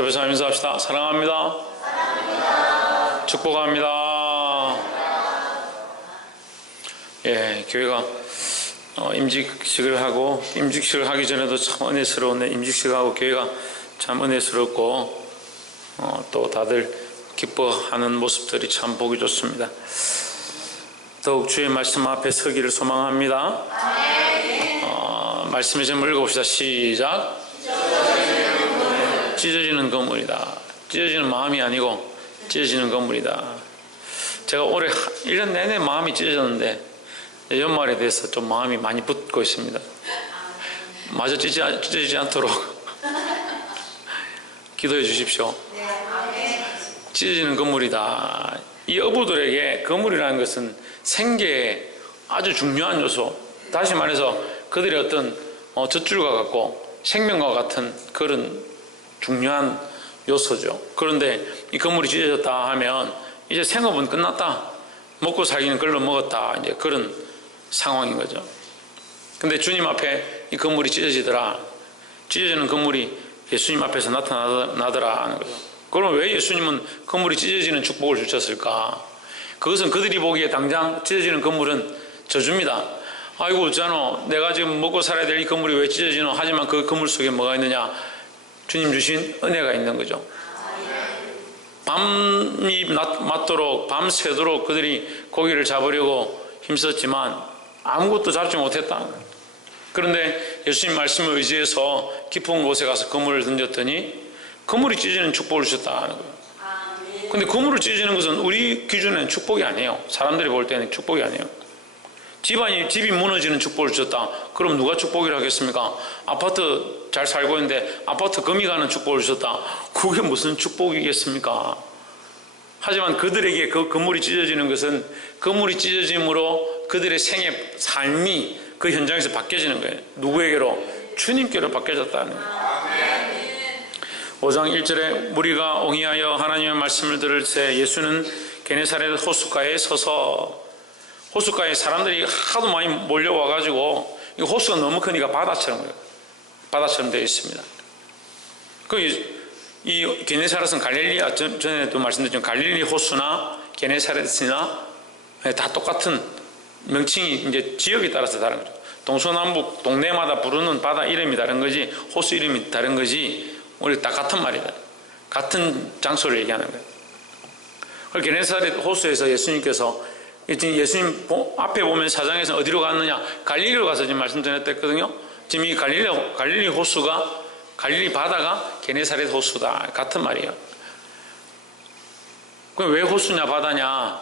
옆에서 하면서 합시다. 사랑합니다. 사랑합니다. 축복합니다. 예, 교회가 임직식을 하고, 임직식을 하기 전에도 참 은혜스러운, 임직식하고 교회가 참 은혜스럽고 또 다들 기뻐하는 모습들이 참 보기 좋습니다. 더욱 주의 말씀 앞에 서기를 소망합니다. 말씀을 좀 읽어봅시다. 시작. 찢어지는 건물이다. 찢어지는 마음이 아니고 찢어지는 건물이다. 제가 올해 1년 내내 마음이 찢어졌는데 연말에 대해서 좀 마음이 많이 붙고 있습니다. 마저 찢어지지 않도록 기도해 주십시오. 찢어지는 건물이다. 이 어부들에게 건물이라는 것은 생계에 아주 중요한 요소, 다시 말해서 그들의 어떤 젖줄과 같고 생명과 같은 그런 중요한 요소죠. 그런데 이 건물이 찢어졌다 하면 이제 생업은 끝났다, 먹고 살기는 걸러 먹었다, 이제 그런 상황인 거죠. 근데 주님 앞에 이 건물이 찢어지더라, 찢어지는 건물이 예수님 앞에서 나타나더라 하는 거죠. 그럼 왜 예수님은 건물이 찢어지는 축복을 주셨을까? 그것은 그들이 보기에 당장 찢어지는 건물은 저주입니다. 아이고 어쩌노, 내가 지금 먹고 살아야 될 이 건물이 왜 찢어지노? 하지만 그 건물 속에 뭐가 있느냐? 주님 주신 은혜가 있는 거죠. 밤이 맞도록 밤새도록 그들이 고기를 잡으려고 힘썼지만 아무것도 잡지 못했다. 그런데 예수님 말씀을 의지해서 깊은 곳에 가서 그물을 던졌더니 그물이 찢어지는 축복을 주셨다는 거예요. 근데 그물을 찢어지는 것은 우리 기준에는 축복이 아니에요. 사람들이 볼 때는 축복이 아니에요. 집이 무너지는 축복을 주셨다. 그럼 누가 축복이라 하겠습니까? 아파트 잘 살고 있는데 아파트 금이 가는 축복을 주셨다. 그게 무슨 축복이겠습니까? 하지만 그들에게 그 건물이 찢어지는 것은 건물이 찢어짐으로 그들의 생애, 삶이 그 현장에서 바뀌어지는 거예요. 누구에게로? 주님께로 바뀌어졌다는 거예요. 5장 1절에 무리가 옹이하여 하나님의 말씀을 들을 때 예수는 게네사렛 호숫가에 서서, 호숫가에 사람들이 하도 많이 몰려와가지고 이 호수가 너무 크니까 바다처럼 되어 있습니다. 이 게네사렛은 갈릴리아, 전에도 말씀드렸지만 갈릴리 호수나 게네사렛이나 다 똑같은 명칭이 이제 지역에 따라서 다른 거죠. 동서남북 동네마다 부르는 바다 이름이 다른 거지 호수 이름이 다른 거지 우리 다 같은 말이다. 같은 장소를 얘기하는 거예요. 게네사렛 호수에서 예수님께서, 예수님 앞에 보면 사장에서 어디로 갔느냐? 갈릴리로 가서 지금 말씀 전했거든요. 지금 이 갈릴리 호수가, 갈릴리 바다가 게네사렛 호수다. 같은 말이에요. 그럼 왜 호수냐 바다냐?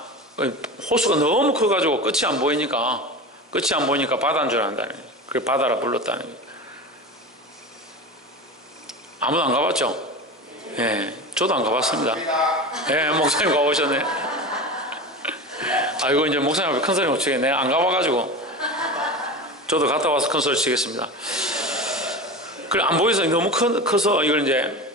호수가 너무 커가지고 끝이 안 보이니까 바다인 줄 안다는 거예요. 그래서 바다라 불렀다는 거예요. 아무도 안 가봤죠? 예, 저도 안 가봤습니다. 예, 목사님 가보셨네. 아이고, 이제 목사님 앞에 큰 소리 못 치겠네. 안 가봐가지고. 저도 갔다 와서 큰 소리 치겠습니다. 그래, 안 보여서 너무 커서 이걸 이제,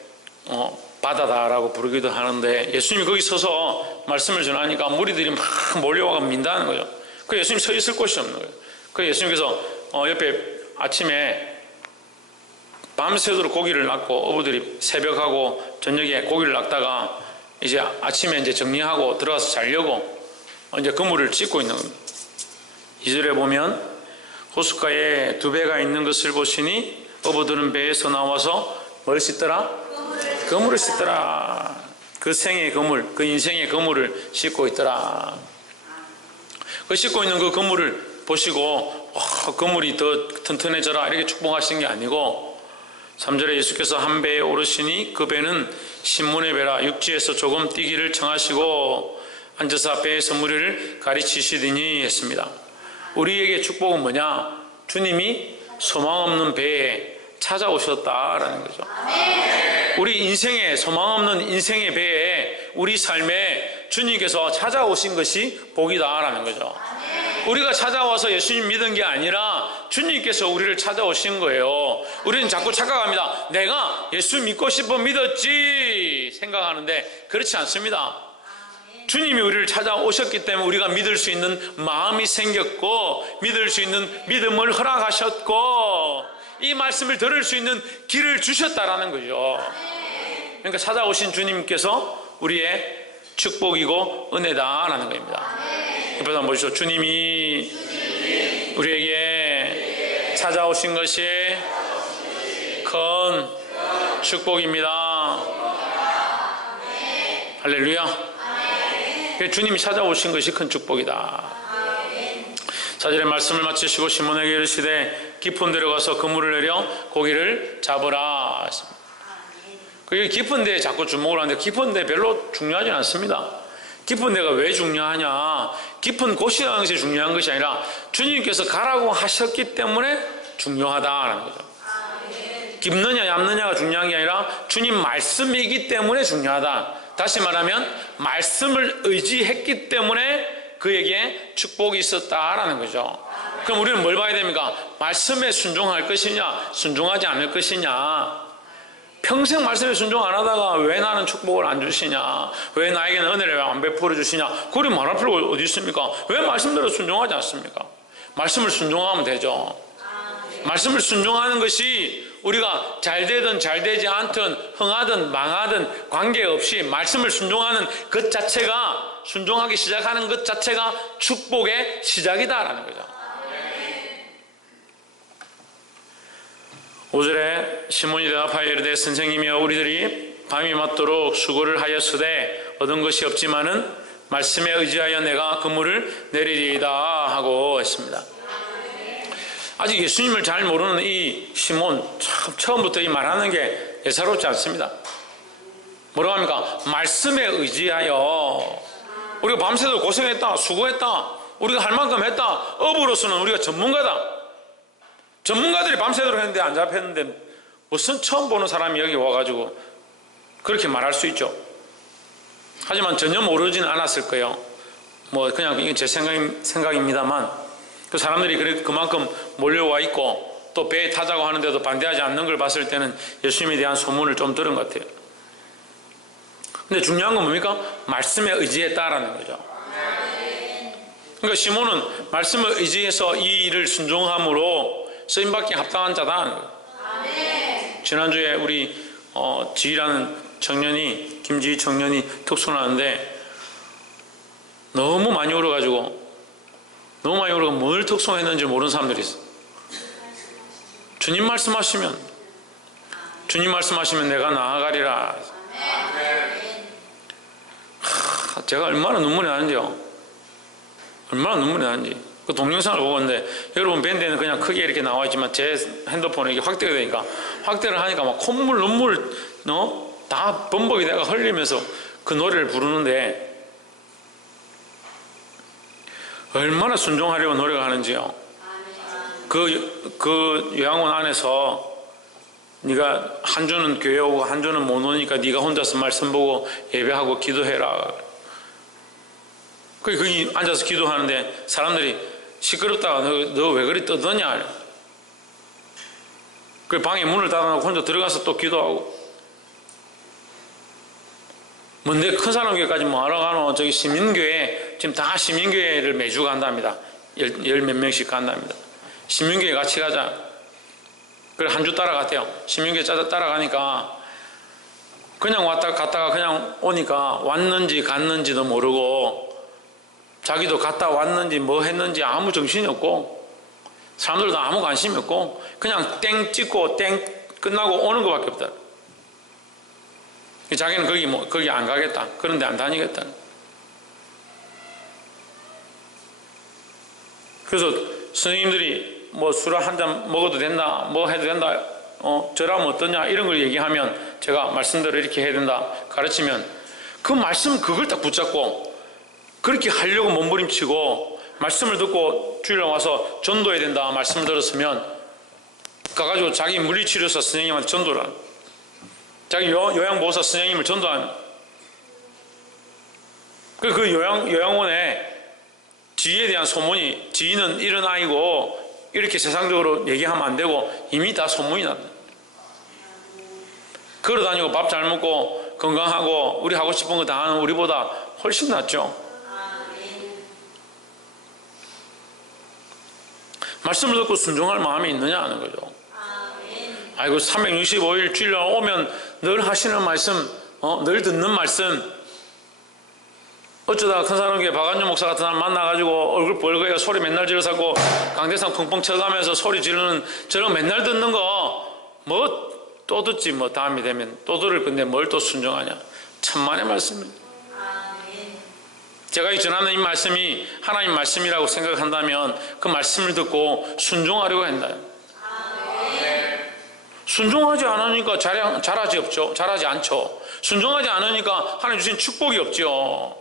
바다다라고 부르기도 하는데, 예수님이 거기 서서 말씀을 전하니까 무리들이 막 몰려와가 민다는 거죠. 그 예수님 서 있을 곳이 없는 거예요. 그 예수님께서, 옆에 아침에 밤새도록 고기를 낚고, 어부들이 새벽하고 저녁에 고기를 낚다가 이제 아침에 이제 정리하고 들어가서 자려고 이제 그물을 찢고 있는 겁니다. 2절에 보면 호숫가에 두 배가 있는 것을 보시니 어부들은 배에서 나와서 뭘 씻더라? 그물을 씻더라. 그 생의 그물, 그 인생의 그물을 씻고 있더라. 그 씻고 있는 그 그물을 보시고 그물이 더 튼튼해져라 이렇게 축복하신 게 아니고 3절에 예수께서 한 배에 오르시니 그 배는 신문의 배라 육지에서 조금 뛰기를 청하시고 앉아서 배에서 무리를 가르치시더니 했습니다. 우리에게 축복은 뭐냐? 주님이 소망 없는 배에 찾아오셨다라는 거죠. 우리 인생에, 소망 없는 인생의 배에 우리 삶에 주님께서 찾아오신 것이 복이다라는 거죠. 우리가 찾아와서 예수님 믿은 게 아니라 주님께서 우리를 찾아오신 거예요. 우리는 자꾸 착각합니다. 내가 예수 믿고 싶어 믿었지 생각하는데 그렇지 않습니다. 주님이 우리를 찾아오셨기 때문에 우리가 믿을 수 있는 마음이 생겼고 믿을 수 있는 믿음을 허락하셨고 이 말씀을 들을 수 있는 길을 주셨다라는 거죠. 그러니까 찾아오신 주님께서 우리의 축복이고 은혜다라는 겁니다. 옆에서 한번 보시죠. 주님이 우리에게 찾아오신 것이 큰 축복입니다. 할렐루야. 주님이 찾아오신 것이 큰 축복이다. 4절의 말씀을 마치시고 시몬에게 이르시되 깊은 데로 가서 그물을 내려 고기를 잡으라. 그 깊은 데에 자꾸 주목을 하는데 깊은 데 별로 중요하지 않습니다. 깊은 데가 왜 중요하냐? 깊은 곳이라는 것이 중요한 것이 아니라 주님께서 가라고 하셨기 때문에 중요하다라는 거죠. 깊느냐 얇느냐가 중요한 게 아니라 주님 말씀이기 때문에 중요하다. 다시 말하면 말씀을 의지했기 때문에 그에게 축복이 있었다라는 거죠. 그럼 우리는 뭘 봐야 됩니까? 말씀에 순종할 것이냐 순종하지 않을 것이냐. 평생 말씀에 순종 안 하다가 왜 나는 축복을 안 주시냐, 왜 나에게는 은혜를 안 베풀어 주시냐, 그리 말할 필요가 어디 있습니까? 왜 말씀대로 순종하지 않습니까? 말씀을 순종하면 되죠. 말씀을 순종하는 것이 우리가 잘 되든 잘 되지 않든 흥하든 망하든 관계없이 말씀을 순종하는 것 자체가, 순종하기 시작하는 것 자체가 축복의 시작이다라는 거죠. 5절에 시몬이 대답하여 이르되 선생님이여 우리들이 밤이 맞도록 수고를 하였으되 얻은 것이 없지만은 말씀에 의지하여 내가 그물을 내리리이다 하고 했습니다. 아직 예수님을 잘 모르는 이 시몬, 참 처음부터 이 말하는 게 예사롭지 않습니다. 뭐라고 합니까? 말씀에 의지하여. 우리가 밤새도록 고생했다, 수고했다, 우리가 할 만큼 했다, 업으로서는 우리가 전문가다. 전문가들이 밤새도록 했는데 안 잡혔는데 무슨 처음 보는 사람이 여기 와가지고 그렇게 말할 수 있죠. 하지만 전혀 모르지는 않았을 거예요. 뭐 그냥 이건 제 생각입니다만 그 사람들이 그만큼 몰려와 있고 또 배에 타자고 하는데도 반대하지 않는 걸 봤을 때는 예수님에 대한 소문을 좀 들은 것 같아요. 근데 중요한 건 뭡니까? 말씀에 의지했다라는 거죠. 그러니까 시몬은 말씀을 의지해서 이 일을 순종함으로 쓰임받기 합당한 자다. 지난주에 우리 지희라는 청년이, 김지희 청년이 특송하는데 너무 많이 울어가지고 뭘 특송했는지 모르는 사람들이 있어. 주님 말씀하시면 내가 나아가리라. 제가 얼마나 눈물이 나는지요. 그 동영상을 보고 있는데 여러분 밴드에는 그냥 크게 이렇게 나와 있지만 제 핸드폰에 이게 확대가 되니까 확대를 하니까 막 콧물 눈물 다 범벅이 내가 흘리면서 그 노래를 부르는데 얼마나 순종하려고 노력하는지요. 그 요양원 안에서 네가 한 주는 교회 오고 한 주는 못 오니까 네가 혼자서 말씀 보고 예배하고 기도해라. 거기 앉아서 기도하는데 사람들이 시끄럽다가 너 왜 그리 떠드냐. 그 방에 문을 닫아놓고 혼자 들어가서 또 기도하고. 뭔데 큰 사람 교회까지 뭐하러 가노? 저기 시민교회, 지금 다 시민교회를 매주 간답니다. 열 몇 명씩 간답니다. 시민교회 같이 가자. 그래 한 주 따라갔대요. 시민교회 따라가니까 그냥 갔다가 그냥 오니까 왔는지 갔는지도 모르고 자기도 갔다 왔는지 뭐 했는지 아무 정신이 없고 사람들도 아무 관심이 없고 그냥 땡 찍고 땡 끝나고 오는 것밖에 없다. 자기는 거기 안 가겠다. 그런데 안 다니겠다. 그래서 선생님들이 뭐 술 한 잔 먹어도 된다, 뭐 해도 된다, 저라면 어떠냐 이런 걸 얘기하면 제가 말씀대로 이렇게 해야 된다 가르치면 그 말씀 그걸 딱 붙잡고 그렇게 하려고 몸부림치고 말씀을 듣고 주일날 와서 전도해야 된다 말씀을 들었으면 가가지고 자기 물리치료사 선생님한테 전도를 하는, 자기 요양보호사 선생님을 전도하는. 그 요양원에 지희에 대한 소문이, 지희는 이런 아이고 이렇게 세상적으로 얘기하면 안 되고 이미 다 소문이 났다. 걸어다니고 밥 잘 먹고 건강하고 우리 하고 싶은 거 다 하는 우리보다 훨씬 낫죠. 말씀을 듣고 순종할 마음이 있느냐 하는 거죠. 아이고 365일 주일날 오면 늘 하시는 말씀, 늘 듣는 말씀. 어쩌다가 큰 사람에게 박안주 목사 같은 사람 만나가지고 얼굴 벌거야 소리 맨날 지르사고 강대상 펑펑 쳐가면서 소리 지르는 저런 맨날 듣는 거 뭐 또 듣지 뭐 다음이 되면 또 들을 건데 뭘 또 순종하냐. 천만의 말씀입니다. 제가 이 전하는 이 말씀이 하나님 말씀이라고 생각한다면 그 말씀을 듣고 순종하려고 한다. 순종하지 않으니까 잘하지 않죠. 순종하지 않으니까 하나님 주신 축복이 없죠.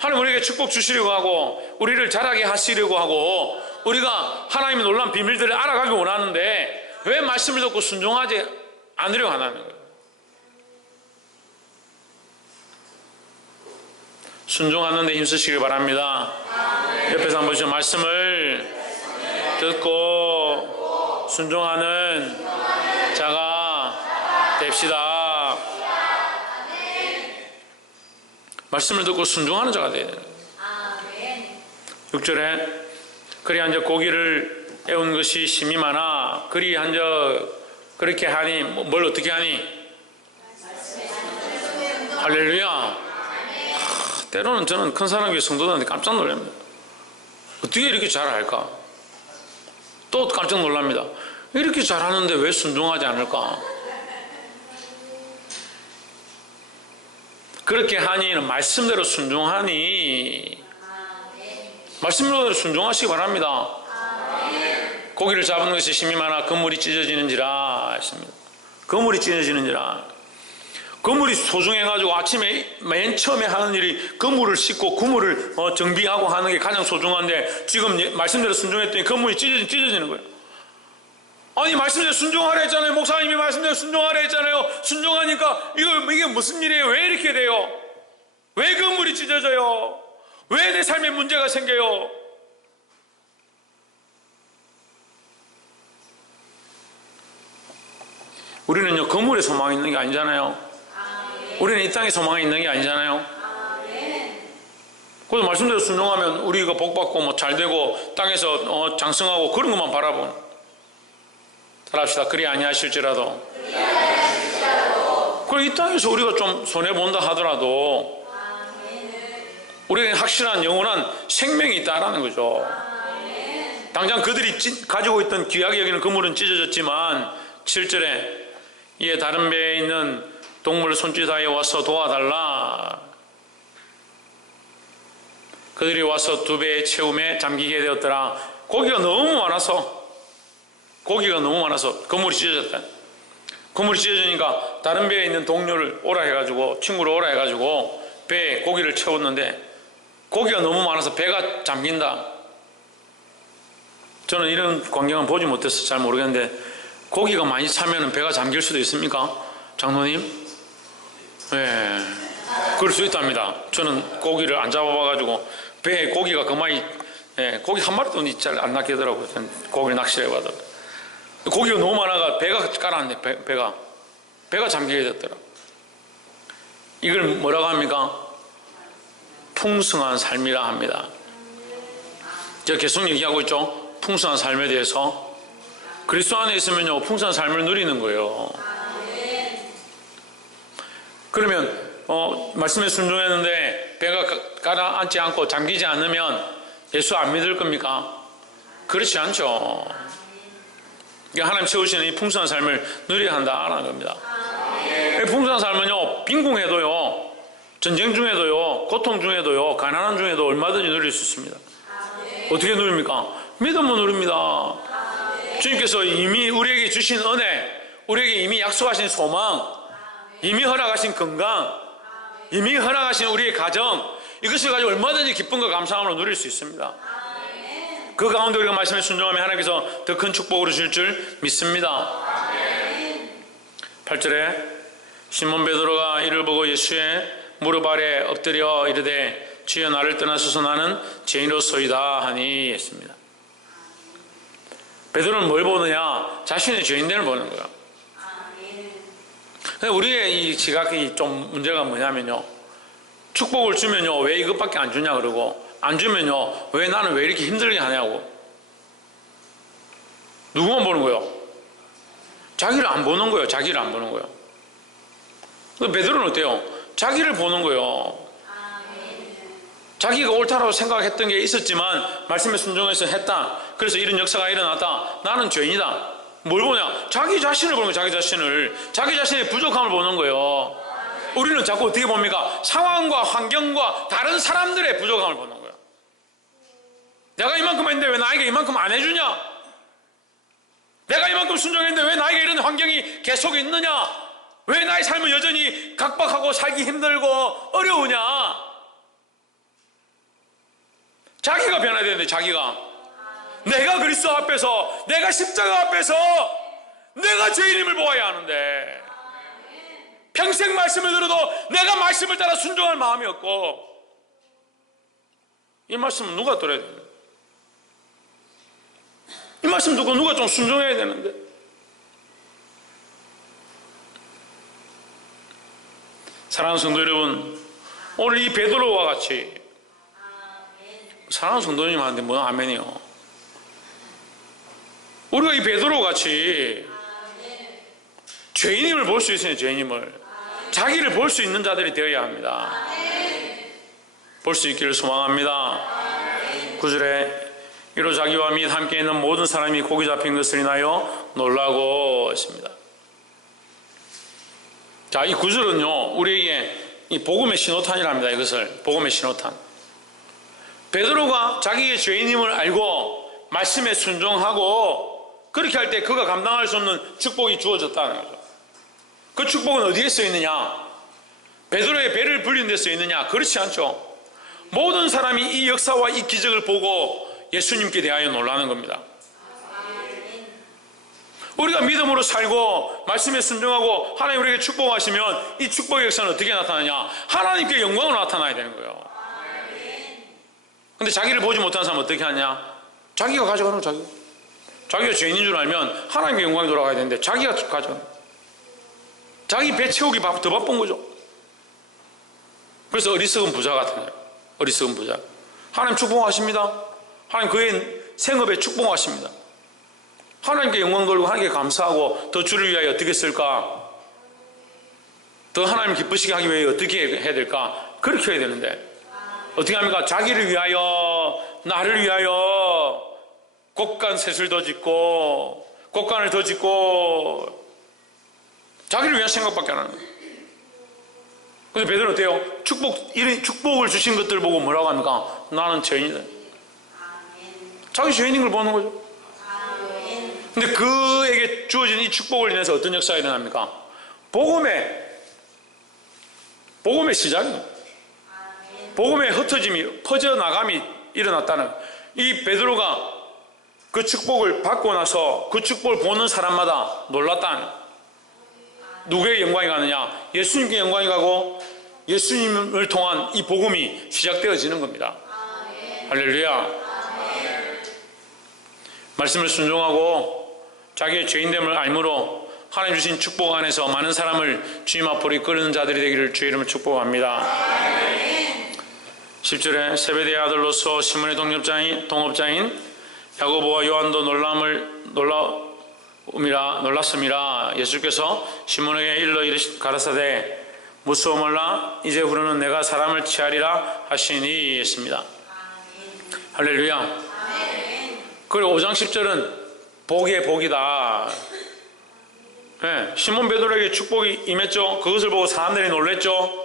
하나님 우리에게 축복 주시려고 하고 우리를 잘하게 하시려고 하고 우리가 하나님의 놀라운 비밀들을 알아가기 원하는데 왜 말씀을 듣고 순종하지 않으려고 하는 거예요. 순종하는 데 힘쓰시길 바랍니다. 옆에서 한번 좀 말씀을 듣고 순종하는 자가 됩시다. 말씀을 듣고 순종하는 자가 돼야 돼요. 6절에 그리 한적 고기를 애운 것이 심이 많아 그리 한적 그렇게 하니 뭘 어떻게 하니? 할렐루야. 때로는 저는 큰 사람이 성도들한테 깜짝 놀랍니다. 어떻게 이렇게 잘할까? 또 깜짝 놀랍니다. 이렇게 잘하는데 왜 순종하지 않을까? 그렇게 하니는 말씀대로 순종하니 말씀대로 순종하시기 바랍니다. 고기를 잡는 것이 심이 많아 그물이 찢어지는지라 했습니다. 그물이 찢어지는지라. 그물이 소중해가지고 아침에 맨 처음에 하는 일이 그물을 씻고 그물을 정비하고 하는 게 가장 소중한데 지금 말씀대로 순종했더니 그물이 찢어지는 거예요. 아니 말씀대로 순종하라 했잖아요. 목사님이 말씀대로 순종하라 했잖아요. 순종하니까 이게 무슨 일이에요? 왜 이렇게 돼요? 왜 그물이 찢어져요? 왜 내 삶에 문제가 생겨요? 우리는요 그물에 소망이 있는 게 아니잖아요. 우리는 이 땅에 소망이 있는 게 아니잖아요. 그래서 말씀대로 순종하면 우리가 복받고 뭐 잘되고 땅에서 장성하고 그런 것만 바라보는 살합시다. 그리 아니하실지라도 그리고 이 땅에서 우리가 좀 손해본다 하더라도 우리는 확실한 영원한 생명이 있다라는 거죠. 당장 그들이 가지고 있던 귀하게 여기는 그물은 찢어졌지만 7절에 이에 다른 배에 있는 동물 손짓하여 와서 도와달라. 그들이 와서 두 배의 채움에 잠기게 되었더라. 고기가 너무 많아서 그물이 찢어졌다. 그물이 찢어지니까 다른 배에 있는 동료를 오라 해가지고 친구를 오라 해가지고 배에 고기를 채웠는데 고기가 너무 많아서 배가 잠긴다. 저는 이런 광경은 보지 못해서 잘 모르겠는데 고기가 많이 차면 배가 잠길 수도 있습니까? 장로님? 네, 그럴 수 있답니다. 저는 고기를 안 잡아봐가지고 배에 고기가 그만이 고기 한 마리도 잘 안 낚이더라고요. 고기를 낚시를 해봐도 고기가 너무 많아가 배가 깔았네. 배가 잠기게 됐더라. 이걸 뭐라고 합니까? 풍성한 삶이라 합니다. 제가 계속 얘기하고 있죠. 풍성한 삶에 대해서. 그리스도 안에 있으면요 풍성한 삶을 누리는 거예요. 그러면 말씀에 순종했는데 배가 가라앉지 않고 잠기지 않으면 예수 안 믿을 겁니까? 그렇지 않죠. 하나님 채우시는 이 풍성한 삶을 누려야 한다라는 겁니다. 풍성한 삶은요 빈궁해도요 전쟁 중에도요 고통 중에도요 가난한 중에도 얼마든지 누릴 수 있습니다. 어떻게 누립니까? 믿음으로 누립니다. 주님께서 이미 우리에게 주신 은혜, 우리에게 이미 약속하신 소망, 이미 허락하신 건강, 이미 허락하신 우리의 가정, 이것을 가지고 얼마든지 기쁨과 감사함으로 누릴 수 있습니다. 그 가운데 우리가 말씀에 순종하면 하나님께서 더 큰 축복으로 주실 줄 믿습니다. 8절에 시몬 베드로가 이를 보고 예수의 무릎 아래 엎드려 이르되 주여 나를 떠나소서 나는 죄인으로소이다 하니 했습니다. 베드로는 뭘 보느냐? 자신의 죄인됨을 보는 거야. 우리의 이 지각이 좀 문제가 뭐냐면요. 축복을 주면요. 왜 이것밖에 안 주냐 그러고 안 주면요. 왜 나는 왜 이렇게 힘들게 하냐고. 누구만 보는 거예요? 자기를 안 보는 거예요. 자기를 안 보는 거예요. 베드로는 어때요? 자기를 보는 거예요. 자기가 옳다라고 생각했던 게 있었지만 말씀에 순종해서 했다. 그래서 이런 역사가 일어났다. 나는 죄인이다. 뭘 보냐? 자기 자신을 보는 거예요. 자기 자신을. 자기 자신의 부족함을 보는 거예요. 우리는 자꾸 어떻게 봅니까? 상황과 환경과 다른 사람들의 부족함을 보는 거예요. 내가 이만큼 했는데 왜 나에게 이만큼 안 해주냐? 내가 이만큼 순종했는데 왜 나에게 이런 환경이 계속 있느냐? 왜 나의 삶은 여전히 각박하고 살기 힘들고 어려우냐? 자기가 변해야 되는데, 자기가. 내가 그리스도 앞에서, 내가 십자가 앞에서 내가 죄인임을 보아야 하는데, 평생 말씀을 들어도 내가 말씀을 따라 순종할 마음이 없고, 이 말씀은 누가 들어야 되는데? 이 말씀 듣고 누가 좀 순종해야 되는데? 사랑하는 성도 여러분, 오늘 이 베드로와 같이, 사랑하는 성도님 하는데 뭐 아멘이요. 우리가 이 베드로 같이 죄인임을 볼 수 있어요. 죄인임을. 자기를 볼 수 있는 자들이 되어야 합니다. 볼 수 있기를 소망합니다. 9절에 이로 자기와 및 함께 있는 모든 사람이 고기 잡힌 것을 인하여 놀라고 했습니다. 자, 이 9절은요 우리에게 이 복음의 신호탄이랍니다. 이것을 복음의 신호탄. 베드로가 자기의 죄인임을 알고 말씀에 순종하고 그렇게 할 때 그가 감당할 수 없는 축복이 주어졌다는 거죠. 그 축복은 어디에 써 있느냐? 베드로의 배를 불린 데 써 있느냐? 그렇지 않죠. 모든 사람이 이 역사와 이 기적을 보고 예수님께 대하여 놀라는 겁니다. 우리가 믿음으로 살고 말씀에 순종하고 하나님 우리에게 축복하시면 이 축복의 역사는 어떻게 나타나냐? 하나님께 영광으로 나타나야 되는 거예요. 근데 자기를 보지 못하는 사람은 어떻게 하냐? 자기가 가져가는 거. 자기가 죄인인 줄 알면 하나님께 영광이 돌아가야 되는데 자기가 가져가는 거. 자기 배 채우기 더 바쁜 거죠. 그래서 어리석은 부자 같은 거예요. 어리석은 부자. 하나님 축복하십니다. 하나님 그의 생업에 축복하십니다. 하나님께 영광 돌리고 하나님께 감사하고 더 주를 위하여 어떻게 쓸까? 더 하나님 기쁘시게 하기 위해 어떻게 해야 될까? 그렇게 해야 되는데 어떻게 합니까? 자기를 위하여, 나를 위하여 곡간 셋을 더 짓고 곡간을 더 짓고 자기를 위한 생각밖에 안 하는 거예요. 근데 베드로는 어때요? 이런 축복을 주신 것들 보고 뭐라고 합니까? 나는 죄인이다. 자기 죄인인 걸 보는 거죠. 근데 그에게 주어진 이 축복을 인해서 어떤 역사가 일어납니까? 복음의 시작입니다. 복음의 흩어짐이 퍼져나감이 일어났다는 이 베드로가 그 축복을 받고 나서 그 축복을 보는 사람마다 놀랐다는 누구의 영광이 가느냐? 예수님께 영광이 가고 예수님을 통한 이 복음이 시작되어지는 겁니다. 할렐루야. 말씀을 순종하고 자기의 죄인됨을 알므로 하나님 주신 축복 안에서 많은 사람을 주님 앞으로 이끄는 자들이 되기를 주의 이름으로 축복합니다. 10절에 세베대의 아들로서 시몬의 동업자인 야고보와 요한도 놀랐음이라. 예수께서 시몬에게 일러 가라사대 무서워 말라 이제 후로는 내가 사람을 취하리라 하시니 했습니다. 할렐루야. 그리고 5장 10절은 복의 복이다. 네, 시몬 베드로에게 축복이 임했죠. 그것을 보고 사람들이 놀랬죠.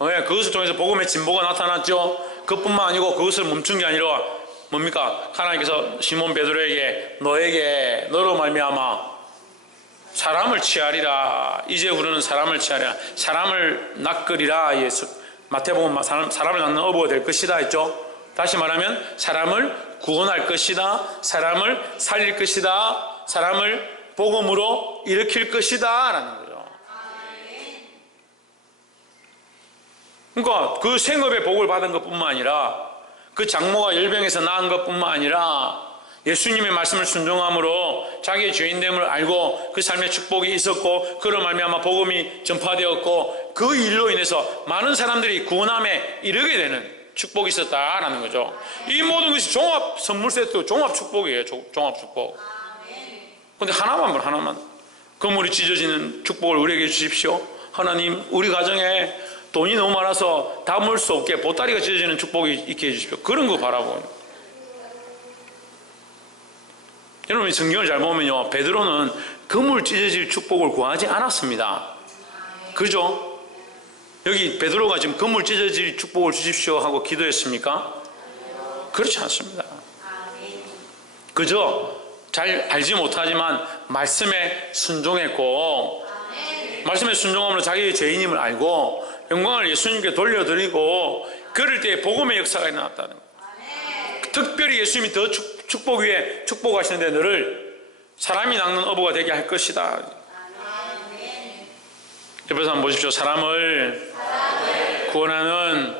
네, 그것을 통해서 복음의 진보가 나타났죠. 그뿐만 아니고 그것을 멈춘 게 아니라 뭡니까? 하나님께서 시몬 베드로에게 너로 말미암아 사람을 취하리라. 이제 우리는 사람을 취하리라. 사람을 낚으리라. 예수 마태복음 사람을 낳는 어부가 될 것이다 했죠. 다시 말하면 사람을 구원할 것이다. 사람을 살릴 것이다. 사람을 복음으로 일으킬 것이다 라는 거죠. 그러니까 그 생업의 복을 받은 것뿐만 아니라 그 장모가 열병에서 낳은 것뿐만 아니라 예수님의 말씀을 순종함으로 자기의 죄인됨을 알고 그 삶의 축복이 있었고 그로 말미암아 복음이 전파되었고 그 일로 인해서 많은 사람들이 구원함에 이르게 되는 축복이 있었다라는 거죠. 이 모든 것이 종합 선물 세트, 종합 축복이에요. 종합 축복. 그런데 하나만 건물이 찢어지는 축복을 우리에게 주십시오. 하나님 우리 가정에 돈이 너무 많아서 담을 수 없게 보따리가 찢어지는 축복이 있게 해주십시오. 그런 거 바라보고. 여러분 성경을 잘 보면요, 베드로는 그물 찢어질 축복을 구하지 않았습니다. 그죠? 여기 베드로가 지금 그물 찢어질 축복을 주십시오 하고 기도했습니까? 그렇지 않습니다. 그저 잘 알지 못하지만 말씀에 순종했고, 말씀에 순종함으로 자기의 죄인임을 알고 영광을 예수님께 돌려드리고, 그럴 때 복음의 역사가 일어났다는 거예요. 특별히 예수님이 더 축복 위에 축복하시는데 너를 사람이 낚는 어부가 되게 할 것이다. 옆에서 한번 보십시오. 사람을 구원하는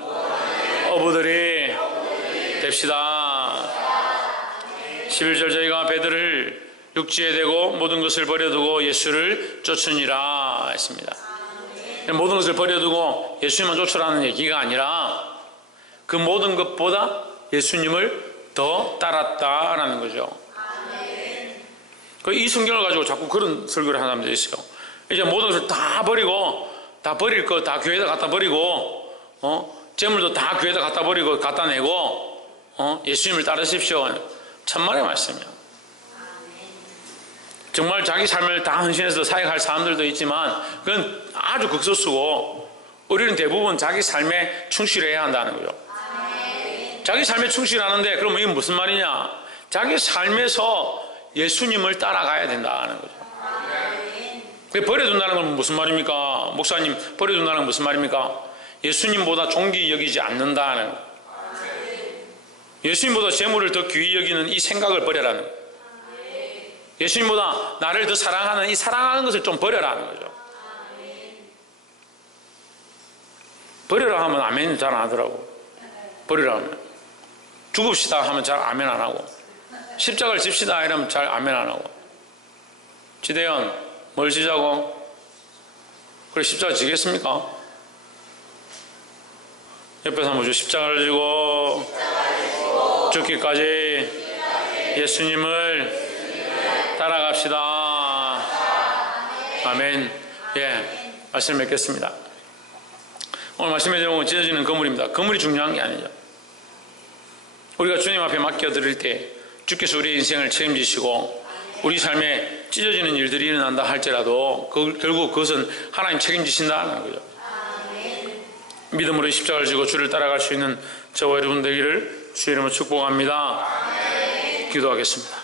어부들이 됩시다. 11절 저희가 배들을 육지에 대고 모든 것을 버려두고 예수를 쫓으니라 했습니다. 모든 것을 버려두고 예수님만 쫓으라는 얘기가 아니라 그 모든 것보다 예수님을 더 따랐다라는 거죠. 이 성경을 가지고 자꾸 그런 설교를 하는 사람들이 있어요. 이제 모든 것을 다 버리고, 다 버릴 거 다 교회에다 갖다 버리고, 재물도 다 교회에다 갖다 버리고 갖다 내고, 예수님을 따르십시오. 천만의 말씀이야. 정말 자기 삶을 다 헌신해서 사역할 사람들도 있지만 그건 아주 극소수고, 우리는 대부분 자기 삶에 충실해야 한다는 거죠. 자기 삶에 충실하는데 그러면 이게 무슨 말이냐? 자기 삶에서 예수님을 따라가야 된다는 거죠. 버려둔다는 건 무슨 말입니까? 목사님, 버려둔다는 건 무슨 말입니까? 예수님보다 존귀히 여기지 않는다는 거예요. 예수님보다 재물을 더 귀히 여기는 이 생각을 버려라는 거예요. 예수님보다 나를 더 사랑하는 이 사랑하는 것을 좀 버려라는 거죠. 버려라 하면 아멘 잘 안 하더라고. 버리라 하면. 죽읍시다 하면 잘 아멘 안 하고, 십자가를 집시다 이러면 잘 아멘 안 하고. 지대현 뭘 지자고? 그래 십자가 지겠습니까? 옆에서 한번 십자가를 지고 죽기까지 예수님을 따라갑시다. 아멘. 예, 말씀 맺겠습니다. 오늘 말씀의 제목은 찢어지는 그물입니다. 그물이 중요한 게 아니죠. 우리가 주님 앞에 맡겨드릴 때 주께서 우리의 인생을 책임지시고 우리 삶에 찢어지는 일들이 일어난다 할지라도 결국 그것은 하나님 책임지신다는 거죠. 믿음으로 십자가를 지고 주를 따라갈 수 있는 저와 여러분 되기를 주의 이름으로 축복합니다. 기도하겠습니다.